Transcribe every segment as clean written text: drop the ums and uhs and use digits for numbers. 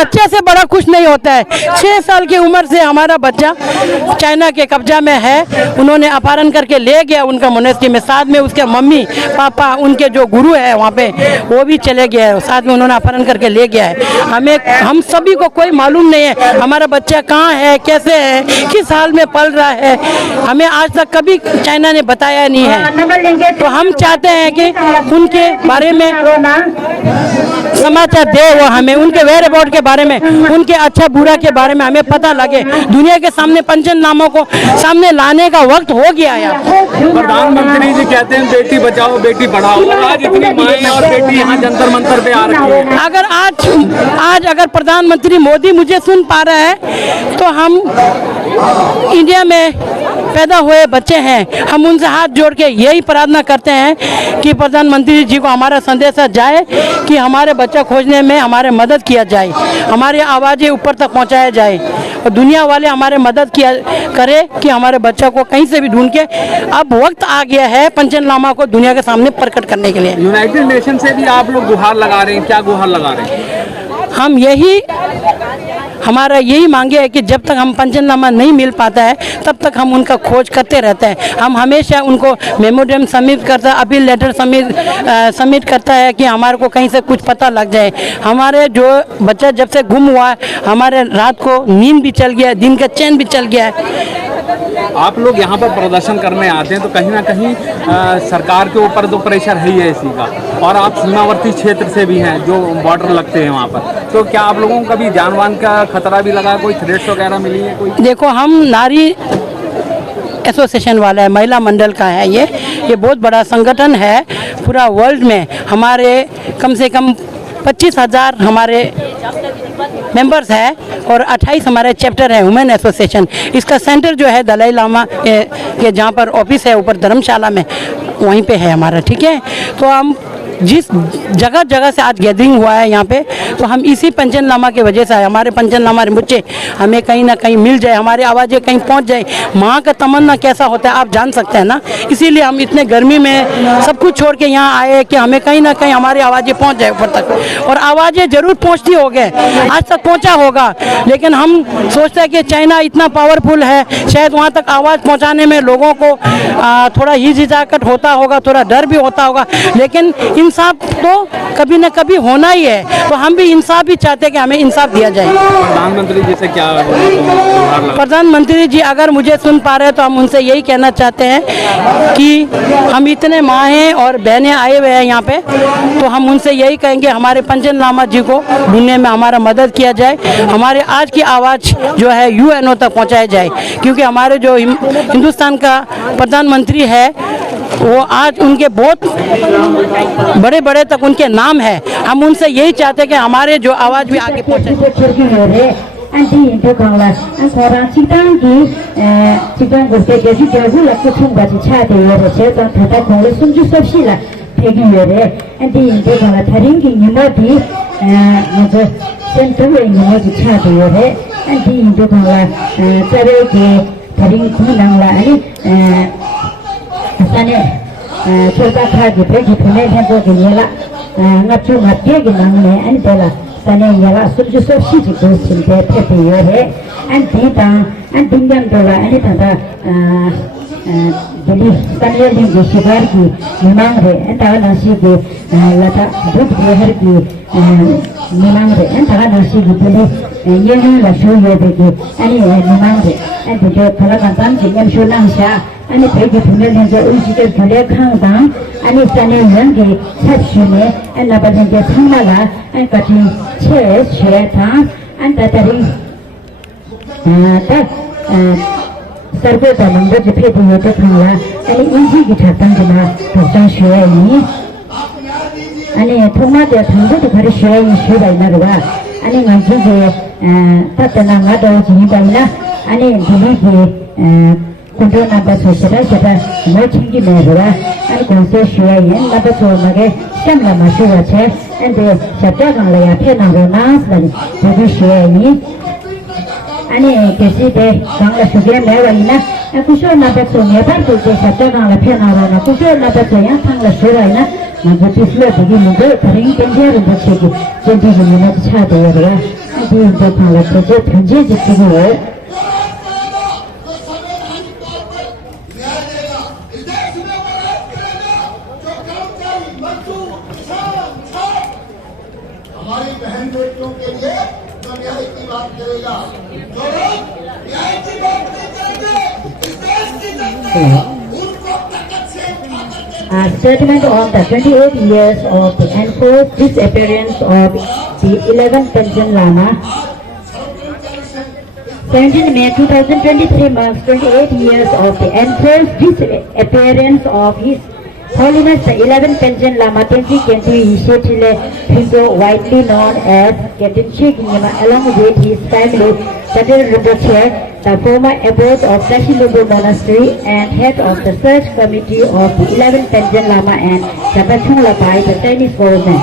बच्चे से बड़ा खुश नहीं होता है। 6 साल की उम्र से हमारा बच्चा चाइना के कब्जा में है। उन्होंने अपहरण करके ले गया उनका मोनेस्ट्री में, साथ में उसके मम्मी पापा उनके जो गुरु है वहाँ पे वो भी चले गए हैं, साथ में उन्होंने अपहरण करके ले गया है। हम सभी को कोई मालूम नहीं है हमारा बच्चा कहाँ है, कैसे है, किस हाल में पल रहा है, हमें आज तक कभी चाइना ने बताया नहीं है। तो हम चाहते हैं कि उनके बारे में समाचार दे, वो हमें उनके वेयर अबाउट के बारे में, उनके अच्छा बुरा के बारे में हमें पता लगे। दुनिया के सामने पंचनामों को सामने लाने का वक्त हो गया है। प्रधानमंत्री जी कहते हैं बेटी बचाओ बेटी पढ़ाओ, आज इतनी माएँ और बेटी यहाँ जंतर मंतर पे आ रही है। अगर आज अगर प्रधानमंत्री मोदी मुझे सुन पा रहा है तो हम इंडिया में पैदा हुए बच्चे हैं, हम उनसे हाथ जोड़ के यही प्रार्थना करते हैं कि प्रधानमंत्री जी को हमारा संदेशा जाए कि हमारे बच्चा खोजने में हमारे मदद किया जाए, हमारी आवाज़ें ऊपर तक पहुंचाया जाए और दुनिया वाले हमारे मदद किया करे कि हमारे बच्चा को कहीं से भी ढूंढ के, अब वक्त आ गया है पंचनामा को दुनिया के सामने प्रकट करने के लिए। यूनाइटेड नेशन से भी आप लोग गुहार लगा रहे हैं, क्या गुहार लगा रहे हैं? हम हमारा यही मांगे है कि जब तक हम पंचनामा नहीं मिल पाता है तब तक हम उनका खोज करते रहते हैं। हम हमेशा उनको मेमोरेंडम सबमिट करता है, अपील लेटर सबमिट करता है कि हमारे को कहीं से कुछ पता लग जाए। हमारे जो बच्चा जब से गुम हुआ है, हमारे रात को नींद भी चल गया है, दिन का चैन भी चल गया है। आप लोग यहाँ पर प्रदर्शन करने आते हैं तो कहीं ना कहीं सरकार के ऊपर तो प्रेशर है ही है इसी का, और आप सीमावर्ती क्षेत्र से भी हैं जो बॉर्डर लगते हैं वहाँ पर, तो क्या आप लोगों को कभी जानवान का खतरा भी लगा, कोई थ्रेट्स वगैरह मिली है कोई? देखो, हम नारी एसोसिएशन वाला है, महिला मंडल का है, ये बहुत बड़ा संगठन है पूरा वर्ल्ड में। हमारे कम से कम 25,000 हमारे मेंबर्स है और 28 हमारे चैप्टर है वुमेन एसोसिएशन। इसका सेंटर जो है दलाई लामा के जहाँ पर ऑफिस है ऊपर धर्मशाला में, वहीं पे है हमारा, ठीक है। तो हम जिस जगह से आज गैदरिंग हुआ है यहाँ पे, तो हम इसी पंचनामा की वजह से आए। हमारे पंचनामा मुझे हमें कहीं ना कहीं मिल जाए, हमारी आवाज़ें कहीं पहुँच जाए। माँ का तमन्ना कैसा होता है आप जान सकते हैं ना, इसीलिए हम इतने गर्मी में सब कुछ छोड़ के यहाँ आए कि हमें कहीं ना कहीं हमारी आवाज़ें पहुँच जाए ऊपर तक। और आवाज़ें ज़रूर पहुँचती होगी, आज तक पहुँचा होगा, लेकिन हम सोचते हैं कि चाइना इतना पावरफुल है, शायद वहाँ तक आवाज़ पहुँचाने में लोगों को थोड़ा हिचकिचाहट होता होगा, थोड़ा डर भी होता होगा, लेकिन इंसाफ तो कभी न कभी होना ही है। तो हम भी इंसाफ भी चाहते हैं कि हमें इंसाफ दिया जाए। प्रधानमंत्री जी से क्या? प्रधानमंत्री जी अगर मुझे सुन पा रहे हैं तो हम उनसे यही कहना चाहते हैं कि हम इतने माँ हैं और बहनें आए हुए हैं यहाँ पे, तो हम उनसे यही कहेंगे हमारे पंचनामा जी को ढूंढने में हमारा मदद किया जाए, हमारे आज की आवाज़ जो है यूएनओ तक पहुँचाई जाए, क्योंकि हमारे जो हिंदुस्तान का प्रधानमंत्री है वो आज उनके बहुत बड़े बड़े तक उनके नाम है। हम उनसे यही चाहते हैं कि हमारे जो आवाज़ भी आगे पहुँचे। छोटा था कि पे जितने हैं तो गिनेला ngapchu ngapye ginangne an dela sane yala subju sobshi ji ko sinte phete yore an dita an dingyam dola an tata dili sane li ji shigar ki nimang re an ta nasi ki lata dut behar ki nimang re an ta nasi ki dili yenu la shu ye de ki ani nimang re an jo khala kan tan ji yam shu nang sha ani pege phune je uji ke dhule khang dang ani sane yang ge sabshune an la baden je thangla la an kati che tha an ta tari ta sarve ta mangde je phe de te thangla ani uji ge thatan de ma thang shwe ni ani thuma de thangde de khari shwe ni shwe bai na ga ani ngan je ta ta na ga do ji bai na ani dili ge kundu na ba so shara mo chingi me ra an kon se shwe yin na ba so ma ge sham la ma shwe wa che an de shabta ga la ya phe na ro na sa ni de shwe ni ani ke si de gang la shwe me wa ni na ku sho na ba so me ba ko de shabta ga la phe na ro na ku sho na ba so ya thang la shwe wa na ज्योतिषलोपगी मुझे करेंगे केंद्रीय बच्चे की केंद्रीय जमीन अच्छा दे रहा है अभी देखना लगता है ठंडे जितनी है हमारी बहन बेटियों के लिए जो न्याय की बात करेगा जो लोग न्याय की बात नहीं करेंगे इस देश की जनता उनको ताकत से उठा करके A statement on the 28 years of the enforced disappearance of the 11th Panchen Lama. 17 May 2023 marks 28 years of the enforced disappearance of His Holiness the 11th Panchen Lama Tenchi Khentrui Yeshe Phintho, widely known as Khentrui Gyema, along with his family, Satil Rinpoche, the former abbot of Kashi Lubur Monastery and head of the search committee of the 11th Panchen Lama and Tapachung Lapai, the Chinese government.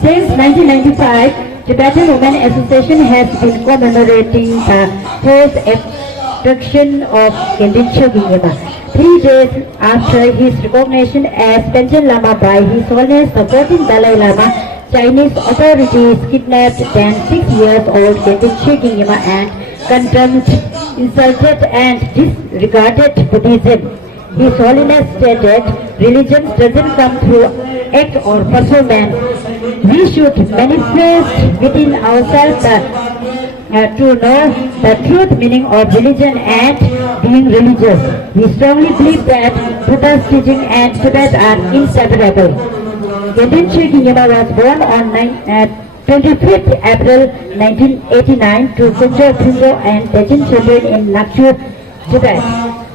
Since 1995, Tibetan Women Association has been commemorating the first abduction of Khentrui Gyema. 3 days after his recognition as Panchen Lama by His Holiness the 14th Dalai Lama, Chinese authorities kidnapped then 6-year-old Khentrui Gyema and condemned, insulted and disregarded Buddhism. His Holiness stated, religion doesn't come through act or performance. We should manifest within ourselves to know the truth meaning of religion and being religious. We strongly believe that Buddha's teaching and Tibet are inseparable. Khentrui Gyema was born on 25th April 1989 to Kunjo Phintho and Tejin children in Nakchu, Tibet.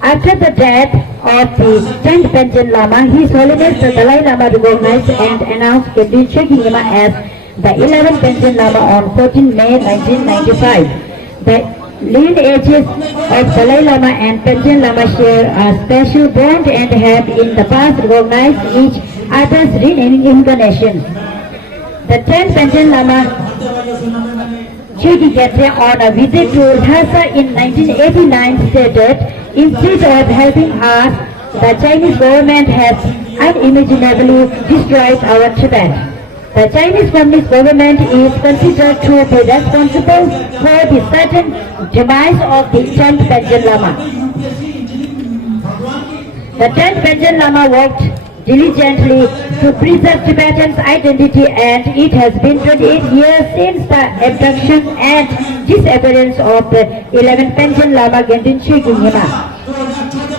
After the death of the 10th Panchen Lama, His Holiness the Dalai Lama recognized and announced Khentrui Gyema as the 11th Panchen Lama on 14 May 1995. The lineages of Dalai Lama and Panchen Lama share a special bond and have in the past recognized each other's reincarnations. The 10th Panchen Lama Chökyi Khentrui on a visit to Lhasa in 1989 stated, instead of helping us, the Chinese government has unimaginably destroyed our Tibet. The Chinese Communist government is considered to be responsible for the sudden demise of the 10th Panchen Lama. The 10th Panchen Lama worked diligently to preserve Tibetan's identity, and it has been 28 years since the abduction and disappearance of the 11th Panchen Lama Khentrui Gyema.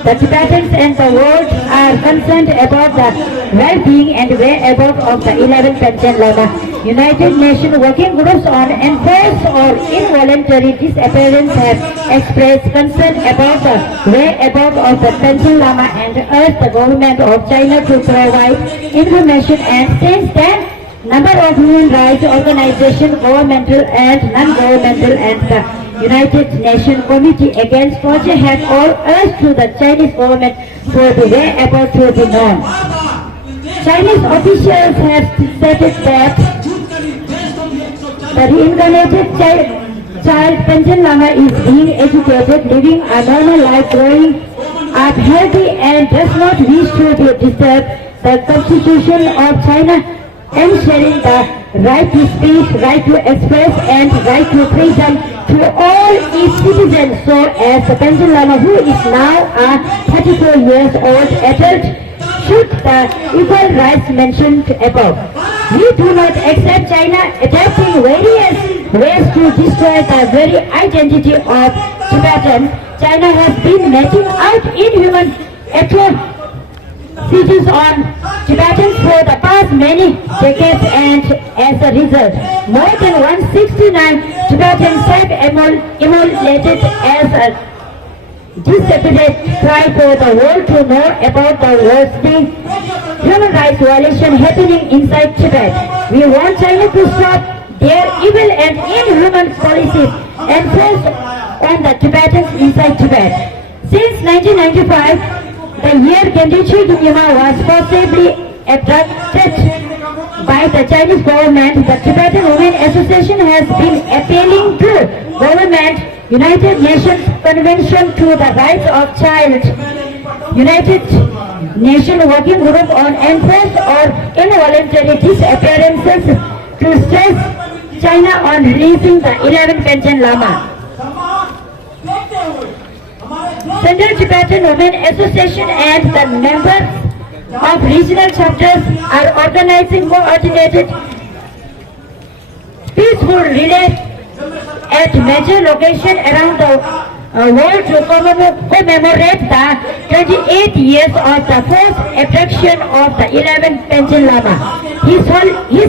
The Tibetans and the world are concerned about the well-being and whereabouts of the 11th Panchen Lama. United Nations working groups on enforced or involuntary disappearance have expressed concern about the whereabouts of the Panchen Lama and urged the government of China to provide information, and since then, number of human rights organizations, governmental and non-governmental, and the United Nations Committee Against Torture have all urged to the Chinese government for the whereabouts to be known. Chinese officials have stated that the reincarnated child Panchen Lama is being educated, living a normal life, growing up healthy, and does not wish to disturb the Constitution of China, ensuring the right to speak, right to express, and right to freedom to all its citizens, so as the Panchen Lama, who is now a 34 years old adult, should the equal rights mentioned above. We do not accept China adopting various ways to destroy the very identity of Tibetans. China has been meting out inhuman atrocities on Tibetans for the past many decades, and as a result, more than 169 Tibetans have immolated as a disseparate cry for the world to know about the worsening human rights violation happening inside Tibet. We want China to stop their evil and inhuman policies enforced on the Tibetans inside Tibet. Since 1995, the year Khentrui Gyema was forcibly abducted by the Chinese government, the Tibetan Women Association has been appealing to government, United Nations Convention to the Rights of Child, United Nation Working Group on Enforced or Involuntary Disappearances to stress China on releasing the 11 pension lama. Central Tibetan Women Association and the members of regional chapters are organizing coordinated peaceful relay at major locations around the world to commemorate the 28 years of the first abduction of the 11th Panchen Lama. His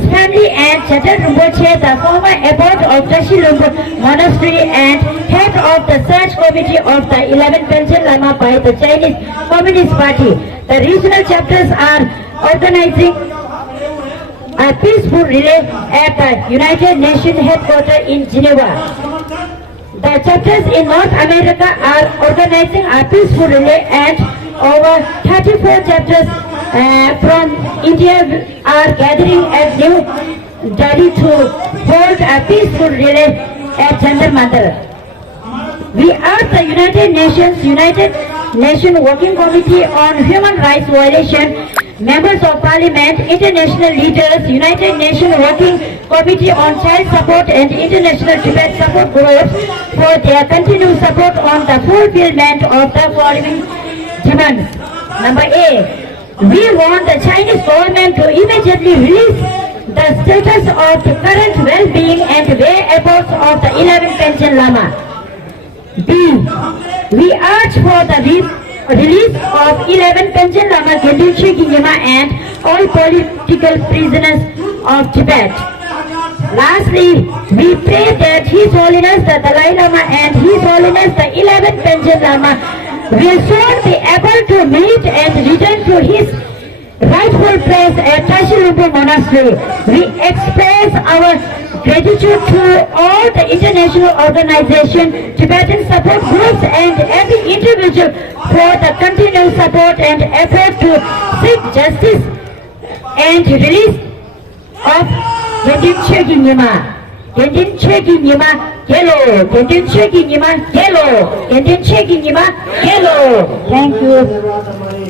family and Chatar Rinpoche, the former abbot of Tashi Lumbu Monastery and head of the search committee of the 11th Panchen Lama by the Chinese Communist Party. The regional chapters are organizing a peaceful relay at the United Nations headquarters in Geneva. The chapters in North America are organizing a peaceful relay and over 34 chapters from India are gathering at New Delhi to hold a peaceful relay at Jantar Mantar. We ask the United Nations Working Committee on Human Rights Violation, members of Parliament, international leaders, United Nations Working Committee on Child Support and International Tibet Support Groups for their continued support on the fulfillment of the following demands. Number A, we want the Chinese government to immediately release the status of the current well-being and whereabouts of the 11th Panchen Lama. B, we urge for the release of 11 Panchen Lama Gendinche Gyima and all political prisoners of Tibet. Lastly, we pray that His Holiness the Dalai Lama and His Holiness the 11th Panchen Lama will soon be able to meet and return to his rightful place at Tashi Lumbu Monastery. We express our gratitude to all the international organizations, Tibetan support groups and every individual for the continued support and effort to seek justice and release of Gendinche Gyima. Gendinche Gyima, hello. Gendinche Gyima, hello. Gendinche Gyima, hello. Thank you.